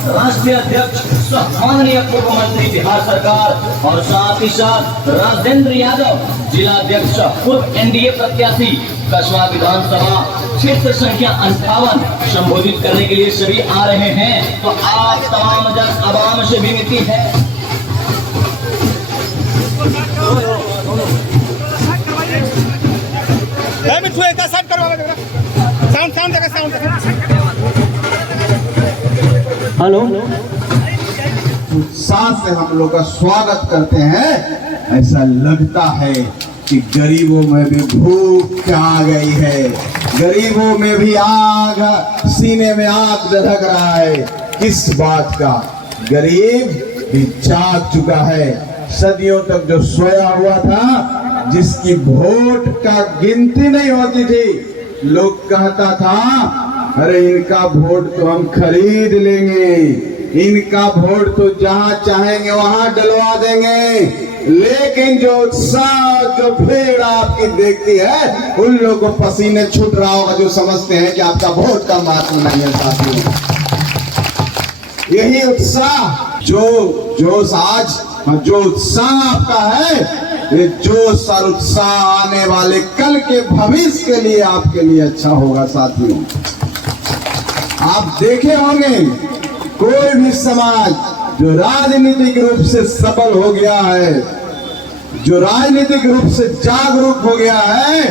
राष्ट्रीय अध्यक्ष माननीय पूर्व मंत्री बिहार सरकार और साथ ही साथ राजेंद्र यादव जिला अध्यक्ष पूर्व एनडीए प्रत्याशी कसबा विधानसभा क्षेत्र संख्या 58 संबोधित करने के लिए सभी आ रहे हैं। तो आप तमाम जन आवाम से विनती है। हेलो, उत्साह से हम लोग का स्वागत करते हैं। ऐसा लगता है कि गरीबों में भी भूख आ गई है, गरीबों में भी आग, सीने में आग धधक रहा है। किस बात का? गरीब भी जाग चुका है। सदियों तक जो सोया हुआ था, जिसकी वोट का गिनती नहीं होती थी, लोग कहता था अरे इनका वोट तो हम खरीद लेंगे, इनका वोट तो जहां चाहेंगे वहां डलवा देंगे। लेकिन जो उत्साह, जो भीड़ आपकी देखती है, उन लोगों को पसीने छूट रहा होगा जो समझते हैं कि आपका वोट का महत्व नहीं है। साथियों, यही उत्साह, जो जोश आज, जो उत्साह आपका है, ये जोश और उत्साह आने वाले कल के भविष्य के लिए आपके लिए अच्छा होगा। साथियों, आप देखे होंगे कोई भी समाज जो राजनीतिक रूप से सफल हो गया है, जो राजनीतिक रूप से जागरूक हो गया है,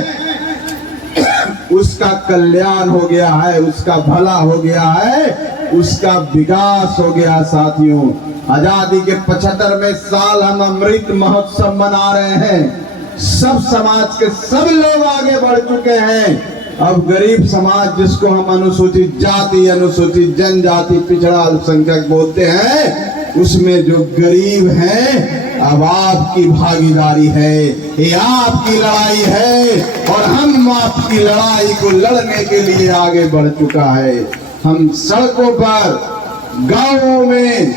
उसका कल्याण हो गया है, उसका भला हो गया है, उसका विकास हो गया। साथियों, आजादी के 75वें साल हम अमृत महोत्सव मना रहे हैं। सब समाज के सब लोग आगे बढ़ चुके हैं। अब गरीब समाज, जिसको हम अनुसूचित जाति, अनुसूचित जनजाति, पिछड़ा अल्पसंख्यक बोलते हैं, उसमें जो गरीब हैं, अब आपकी भागीदारी है, ये आपकी लड़ाई है और हम आपकी लड़ाई को लड़ने के लिए आगे बढ़ चुका है। हम सड़कों पर, गांवों में,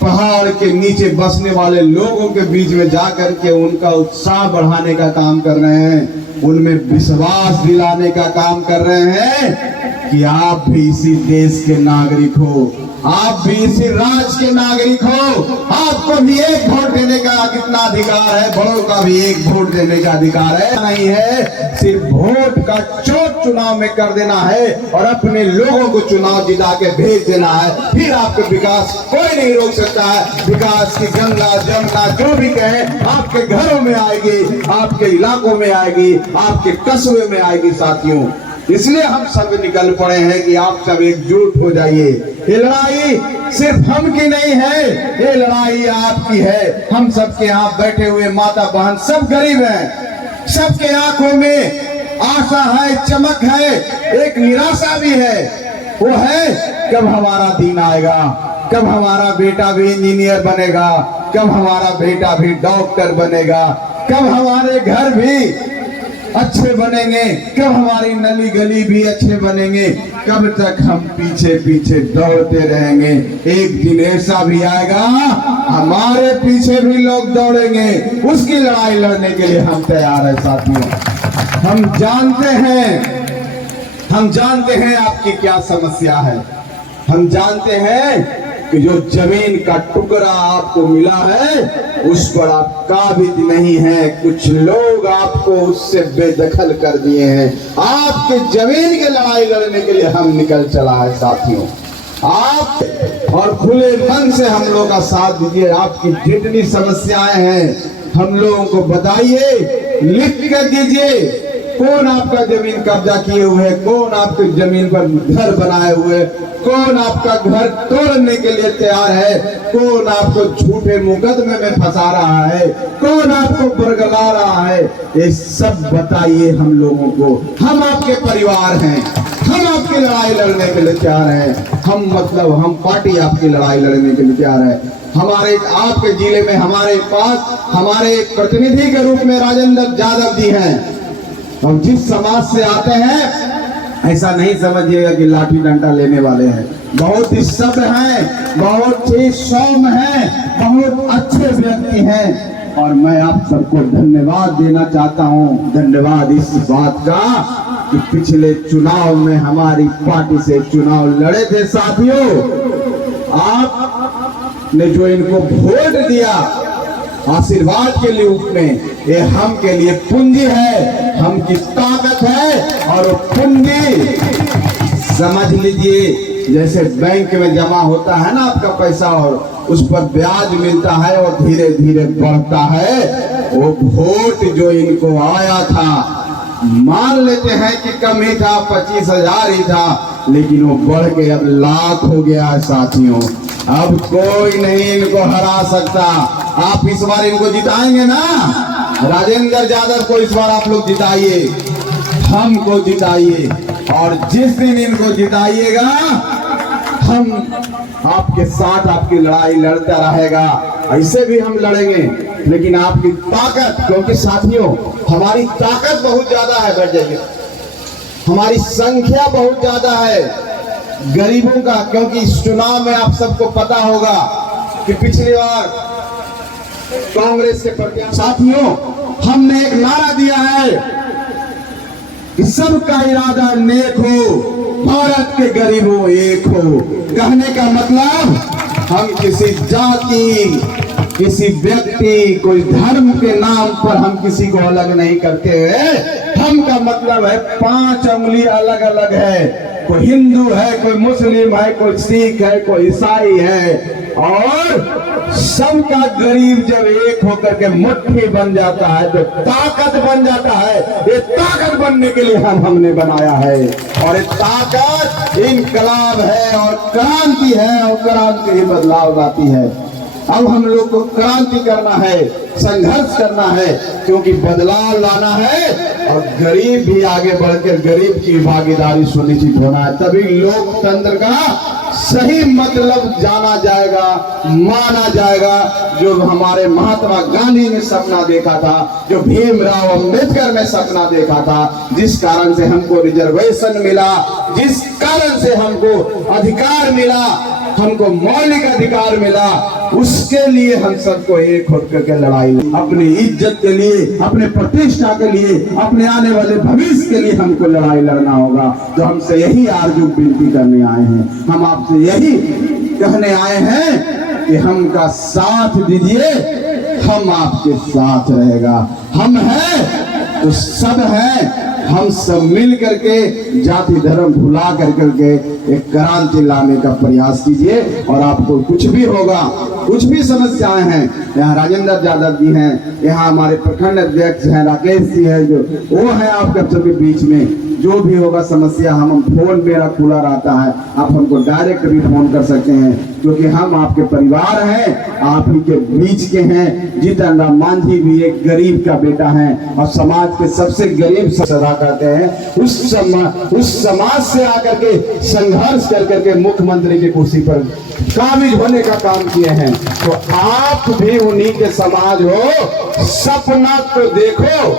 पहाड़ के नीचे बसने वाले लोगों के बीच में जाकर के उनका उत्साह बढ़ाने का काम कर रहे हैं, उनमें विश्वास दिलाने का काम कर रहे हैं कि आप भी इसी देश के नागरिक हो, आप भी इसी राज्य के नागरिक हो। आपको भी एक वोट देने का कितना अधिकार है, बड़ों का भी एक वोट देने का अधिकार है। नहीं है सिर्फ वोट का चोट चुनाव में कर देना है और अपने लोगों को चुनाव जिता के भेज देना है, फिर आपके विकास कोई नहीं रोक सकता है। विकास की गंगा जमुना जो भी कहे आपके घरों में आएगी, आपके इलाकों में आएगी, आपके कस्बे में आएगी। साथियों, इसलिए हम सब निकल पड़े हैं कि आप सब एकजुट हो जाइए। ये लड़ाई सिर्फ हम की नहीं है, ये लड़ाई आपकी है। हम सबके यहाँ बैठे हुए माता बहन सब गरीब हैं, सबके आंखों में आशा है, चमक है, एक निराशा भी है। वो है कब हमारा दिन आएगा, कब हमारा बेटा भी इंजीनियर बनेगा, कब हमारा बेटा भी डॉक्टर बनेगा, कब हमारे घर भी अच्छे बनेंगे, कब हमारी नली गली भी अच्छे बनेंगे, कब तक हम पीछे पीछे दौड़ते रहेंगे। एक दिन ऐसा भी आएगा हमारे पीछे भी लोग दौड़ेंगे, उसकी लड़ाई लड़ने के लिए हम तैयार हैं। साथियों, हम जानते हैं आपकी क्या समस्या है। हम जानते हैं कि जो जमीन का टुकड़ा आपको मिला है उस पर आप काबिज नहीं है। कुछ लोग आपको उससे बेदखल कर दिए हैं। आपके जमीन की लड़ाई लड़ने के लिए हम निकल चला है। साथियों, आप और खुले मन से हम लोग का साथ दीजिए। आपकी जितनी समस्याएं हैं हम लोगों को बताइए, लिख कर दीजिए। कौन आपका जमीन कब्जा किए हुए है, कौन आपके जमीन पर घर बनाए हुए, कौन आपका घर तोड़ने के लिए तैयार है, कौन आपको झूठे मुकदमे में फंसा रहा है, कौन आपको बरगला रहा है, ये सब बताइए हम लोगों को। हम आपके परिवार हैं, हम आपकी लड़ाई लड़ने के लिए तैयार हैं। हम पार्टी आपकी लड़ाई लड़ने के लिए तैयार है। हमारे आपके जिले में हमारे पास हमारे प्रतिनिधि के रूप में राजेंद्र यादव जी हैं। हम जिस समाज से आते हैं ऐसा नहीं समझिएगा कि लाठी डंडा लेने वाले हैं। बहुत ही सभ्य हैं, बहुत ही सौम्य हैं, बहुत अच्छे व्यक्ति हैं और मैं आप सबको धन्यवाद देना चाहता हूं। धन्यवाद इस बात का कि पिछले चुनाव में हमारी पार्टी से चुनाव लड़े थे साथियों, आपने जो इनको वोट दिया आशीर्वाद के रूप में, ये हम के लिए पूंजी है, हम की ताकत है। और वो पूंजी समझ लीजिए जैसे बैंक में जमा होता है ना आपका पैसा, और उस पर ब्याज मिलता है और धीरे धीरे बढ़ता है। वो वोट जो इनको आया था, मान लेते हैं कि कम ही था, 25,000 ही था, लेकिन वो बढ़ के अब लाख हो गया है साथियों। अब कोई नहीं इनको हरा सकता। आप इस बार इनको जिताएंगे ना, राजेंद्र यादव को इस बार आप लोग जिताइए, हमको जिताइए। और जिस दिन इनको जिताइएगा, हम आपके साथ आपकी लड़ाई लड़ता रहेगा। ऐसे भी हम लड़ेंगे, लेकिन आपकी ताकत, क्योंकि साथियों हमारी ताकत बहुत ज्यादा है, बढ़ जाइए, हमारी संख्या बहुत ज्यादा है गरीबों का। क्योंकि इस चुनाव में आप सबको पता होगा कि पिछली बार कांग्रेस के प्रत्याशी, साथियों हमने एक नारा दिया है कि सबका इरादा नेक हो, भारत के गरीबों एक हो। कहने का मतलब हम किसी जाति, किसी व्यक्ति, कोई धर्म के नाम पर हम किसी को अलग नहीं करते हैं। हम का मतलब है 5 उंगली अलग अलग है, कोई हिंदू है, कोई मुस्लिम है, कोई सिख है, कोई ईसाई है। और सबका गरीब जब एक होकर के मुट्ठी बन जाता है तो ताकत बन जाता है। ये ताकत बनने के लिए हमने बनाया है, और ये ताकत इनकलाब है और क्रांति है, और क्रांति ही बदलाव लाती है। अब हम लोग को क्रांति करना है, संघर्ष करना है, क्योंकि बदलाव लाना है और गरीब भी आगे बढ़कर गरीब की भागीदारी सुनिश्चित होना है। तभी लोकतंत्र का सही मतलब जाना जाएगा, माना जाएगा। जो हमारे महात्मा गांधी ने सपना देखा था, जो भीमराव अंबेडकर ने सपना देखा था, जिस कारण से हमको रिजर्वेशन मिला, जिस कारण से हमको अधिकार मिला, हमको मौलिक अधिकार मिला, उसके लिए हम सबको एक होकर के लड़ाई, अपनी इज्जत के लिए, अपने प्रतिष्ठा के लिए, अपने आने वाले भविष्य के लिए हमको लड़ाई लड़ना होगा। तो हमसे यही आरजू विनती करने आए हैं, हम आपसे यही कहने आए हैं कि हमका साथ दीजिए, हम आपके साथ रहेगा। हम हैं तो सब हैं, हम सब मिल करके जाति धर्म भुला करके एक क्रांति लाने का प्रयास कीजिए। और आपको कुछ भी होगा, कुछ भी समस्याएं हैं, यहाँ राजेंद्र यादव जी हैं, यहाँ हमारे प्रखंड अध्यक्ष हैं राकेश जी हैं, जो वो हैं आपके सबके बीच में। जो भी होगा समस्या, हम फोन मेरा खुला रहता है, आप हमको डायरेक्ट भी फोन कर सकते हैं, क्योंकि हम आपके परिवार हैं, आप ही के बीच के हैं। जीतन राम मांझी भी एक गरीब का बेटा है, और समाज के सबसे गरीब सदा कहते हैं, उस समाज से आकर के संघर्ष कर करके मुख्यमंत्री की कुर्सी पर काबिज होने का काम किए हैं। तो आप भी उन्हीं के समाज हो। सपना तो देखो,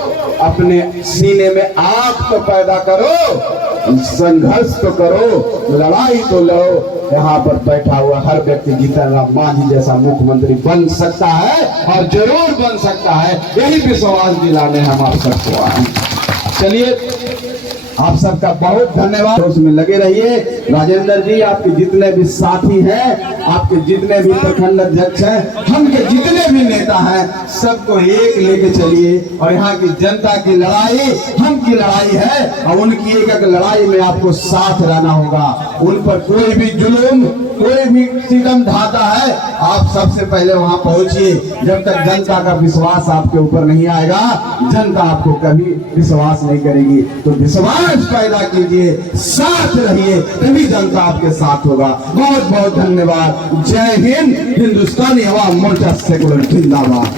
अपने सीने में आग तो पैदा करो, संघर्ष तो करो, लड़ाई तो लड़ो। यहाँ पर बैठा हुआ हर व्यक्ति जीतन राम मांझी जैसा मुख्यमंत्री बन सकता है, और जरूर बन सकता है। यही विश्वास दिलाने हम आप सबको आए। चलिए, आप सबका बहुत धन्यवाद। उसमें लगे रहिए। राजेंद्र जी, आपके जितने भी साथी हैं, आपके जितने भी प्रखंड अध्यक्ष हैं, हम के जितने भी नेता हैं, सबको एक लेके चलिए। और यहाँ की जनता की लड़ाई हम की लड़ाई है, और उनकी एक लड़ाई में आपको साथ रहना होगा। उन पर कोई भी जुल्म, कोई भी सितम ढाता है, आप सबसे पहले वहां पहुंचिए। जब तक जनता का विश्वास आपके ऊपर नहीं आएगा, जनता आपको कभी विश्वास नहीं करेगी। तो विश्वास पैदा कीजिए, साथ रहिए, तभी जनता आपके साथ होगा। बहुत बहुत धन्यवाद। जय हिंद। हिंदुस्तानी अवाम मोर्चा सेकुलर जिंदाबाद।